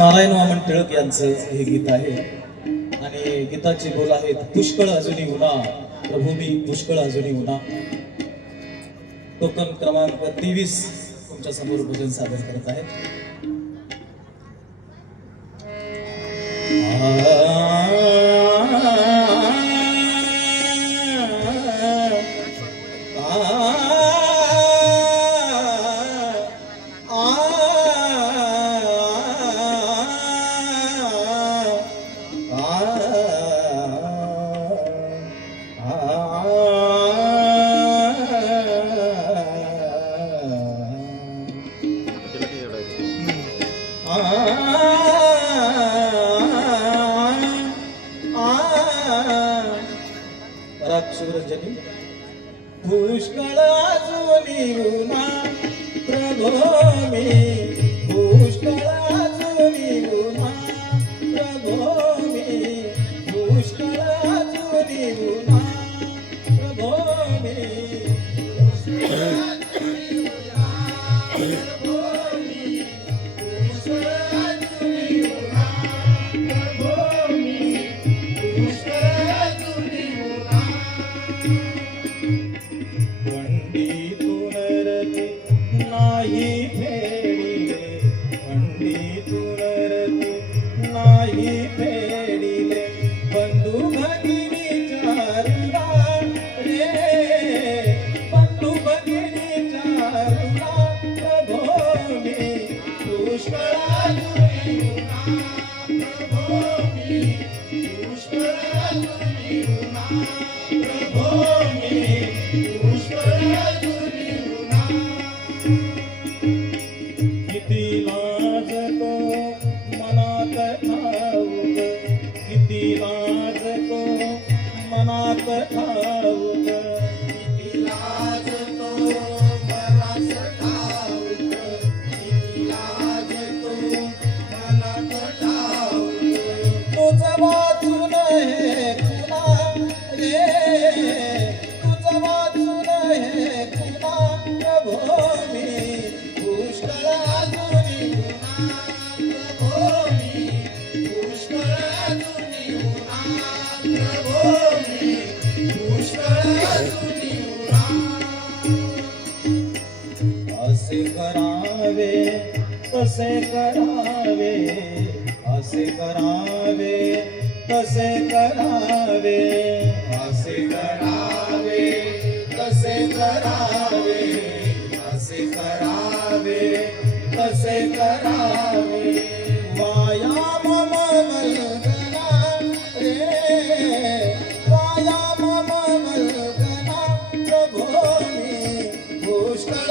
नारायण वामन टिळक यांचं हे गीत आहे आणि गीताचे बोल आहेत पुष्कळ अजूनी उन्हा प्रभू मी पुष्कळ अजूनी उन्हा। टोकन क्रमांक 23 तुमच्या समोर भजन सादर करत आहेत। शिवरंजनी पुष्कळ अजूनी उन्हा प्रभो मी पुष्कळ अजूनी उन्हा प्रभो मी पुष्कळ अजूनी उन्हा प्रभो मी असे करावे तसे करावे असे करावे तसे करावे असे करावे तसे करावे असे करावे तसे करावे वायाम मलगना रे वायाम मलगना प्रभो मी पुष्कळ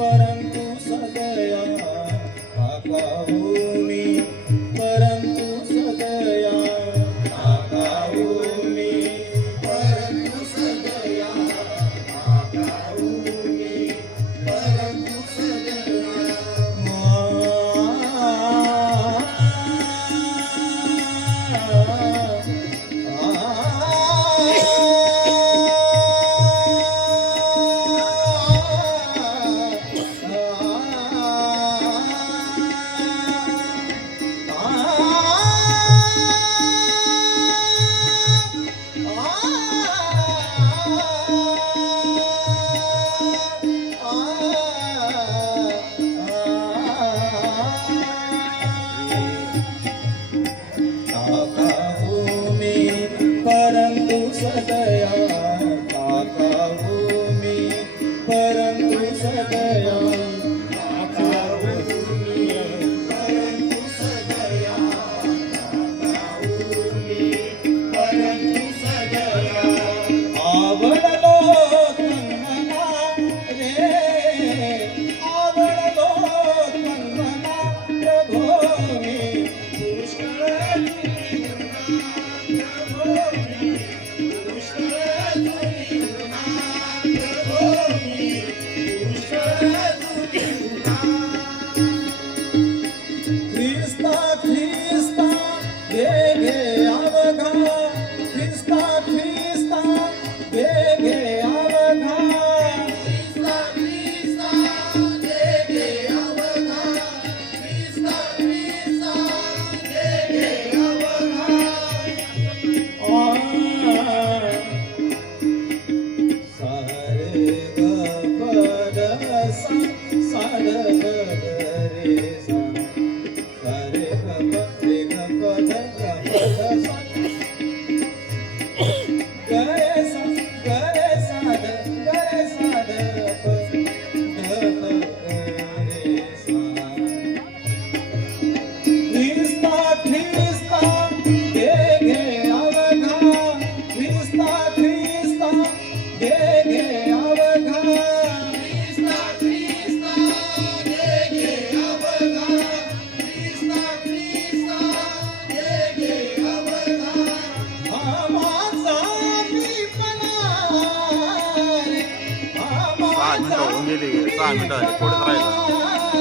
परंतु सदया काकाऊ मी परंतु सदया काकाऊ मी परंतु सदया काकाऊ मी परंतु सदया परंतु सदया काकाऊ मी परंतु सदया काकाऊ मी परंतु सदया काकाऊ मी परंतु सदया आवडलो तन्मना रे आवडलो तन्मना प्रभो मी पुष्कळ Pushkala गेली 6 मिनिटं झाली थोडेच राहिला